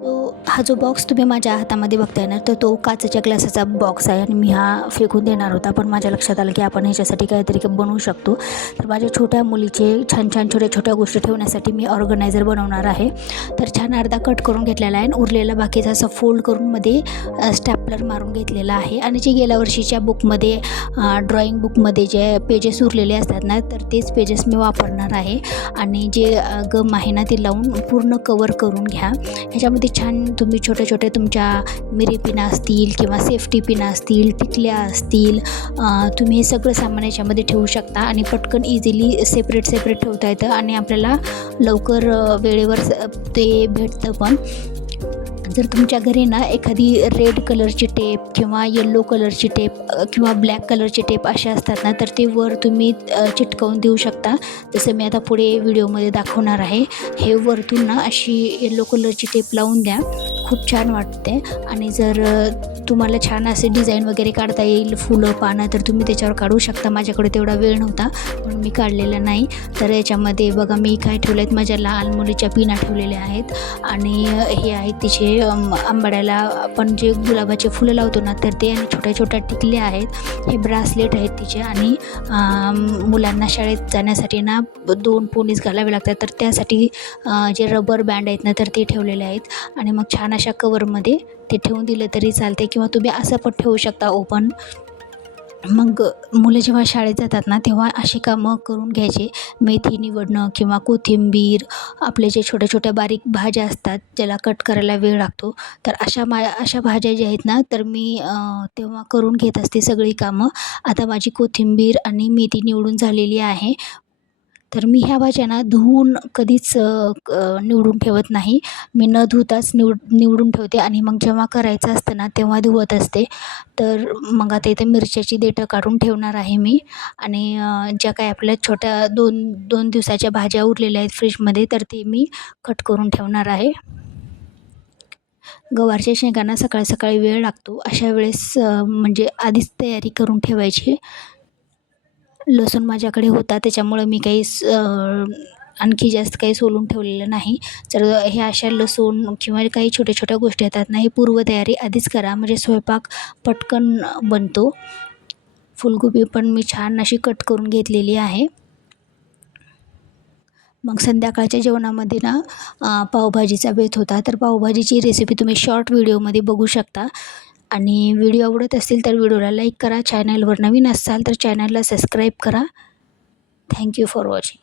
हा जो बॉक्स तुम्ही माझ्या हातामध्ये बघताय ना, तर तो काचेच्या ग्लासाचा बॉक्स आहे आणि मी हा फेकून देणार होता. पण माझ्या लक्षात आलं की आपण ह्याच्यासाठी काहीतरी बनवू शकतो. तर माझ्या छोट्या मुलीचे छान छान छोट्या गोष्टी ठेवण्यासाठी मी ऑर्गनायझर बनवणार आहे. तर छान अर्धा कट करून घेतलेला आहे आणि उरलेला बाकीचा असं फोल्ड करून मध्ये स्टॅपलर मारून घेतलेला आहे. आणि जे गेल्या वर्षीच्या बुकमध्ये ड्रॉइंग बुकमध्ये जे पेजेस उरलेले असतात ना, तर तेच पेजेस मी वापरणार आहे. आणि जे गम आहे ना, ती लावून पूर्ण कवर करून घ्या. ह्याच्यामध्ये छान तुम्ही छोट्या तुमच्या मिरी पिना असतील किंवा सेफ्टी पिना असतील, टिकल्या असतील, तुम्ही हे सगळं सामान याच्यामध्ये ठेवू शकता आणि पटकन इझिली सेपरेट ठेवता येतं आणि आपल्याला लवकर वेळेवर ते भेटतं पण. जर तुमच्या घरी ना एखादी रेड कलरची टेप किंवा येल्लो कलरची टेप किंवा ब्लॅक कलरची टेप अशा असतात ना, तर ते वर तुम्ही चिटकवून देऊ शकता. जसं मी आता पुढे व्हिडिओमध्ये दाखवणार आहे. हे वरतून ना अशी येल्लो कलरची टेप लावून द्या, खूप छान वाटते. आणि जर तुम्हाला छान असे डिझाईन वगैरे काढता येईल, फुलं पानं, तर तुम्ही त्याच्यावर काढू शकता. माझ्याकडे तेवढा वेळ नव्हता म्हणून मी काढलेला नाही. तर याच्यामध्ये बघा मी काय ठेवलं आहेत, माझ्या लहान मुलीच्या पिना ठेवलेल्या आहेत आणि हे आहेत तिचे आंबाड्याला आपण जे गुलाबाचे फुलं लावतो ना, तर ते आणि छोट्या टिकल्या आहेत. हे ब्रासलेट आहेत तिचे. आणि मुलांना शाळेत जाण्यासाठी ना 2 पोनीज घालावे लागतात, तर त्यासाठी जे रबर बँड आहेत ना, तर ते ठेवलेले आहेत. आणि मग छान अशा कवरमध्ये ते ठेवून दिलं तरी चालते किंवा तुम्ही असं पण ठेवू शकता ओपन. मग मुलं जेव्हा शाळेत जातात ना, तेव्हा अशी कामं करून घ्यायचे. मेथी निवडणं किंवा कोथिंबीर, आपले जे छोट्या बारीक भाज्या असतात ज्याला कट करायला वेळ लागतो, तर अशा भाज्या ज्या आहेत ना, तर मी तेव्हा करून घेत असते सगळी कामं. आता माझी कोथिंबीर आणि मेथी निवडून झालेली आहे. तर मी ह्या भाज्या ना धुवून कधीच निवडून ठेवत नाही. मी न धुताच निवडून ठेवते आणि मग जेव्हा करायचं असतं ना, तेव्हा धुवत असते. तर मग आता इथे मिरच्याची देठं काढून ठेवणार आहे मी. आणि ज्या काही आपल्या छोट्या 2 दिवसाच्या भाज्या उरलेल्या आहेत फ्रीजमध्ये, तर ते मी कट करून ठेवणार आहे. गवारच्या शेंगांना सकाळी वेळ लागतो. अशा वेळेस म्हणजे आधीच तयारी करून ठेवायची. लसूण माझ्याकडे होता त्याच्यामुळं मी काही आणखी जास्त काही सोलून ठेवलेलं नाही. तर हे अशा लसूण किंवा काही छोट्या गोष्टी येतात ना, ही पूर्वतयारी आधीच करा म्हणजे स्वयंपाक पटकन बनतो. फुलगोबी पण मी छान अशी कट करून घेतलेली आहे. मग संध्याकाळच्या जेवणामध्ये ना पावभाजीचा बेत होता. तर पावभाजीची रेसिपी तुम्ही शॉर्ट व्हिडिओमध्ये बघू शकता. आणि व्हिडिओ आवडत असतील तर व्हिडिओला लाईक करा. चॅनलवर नवीन असाल तर चॅनलला सबस्क्राईब करा. Thank you for watching.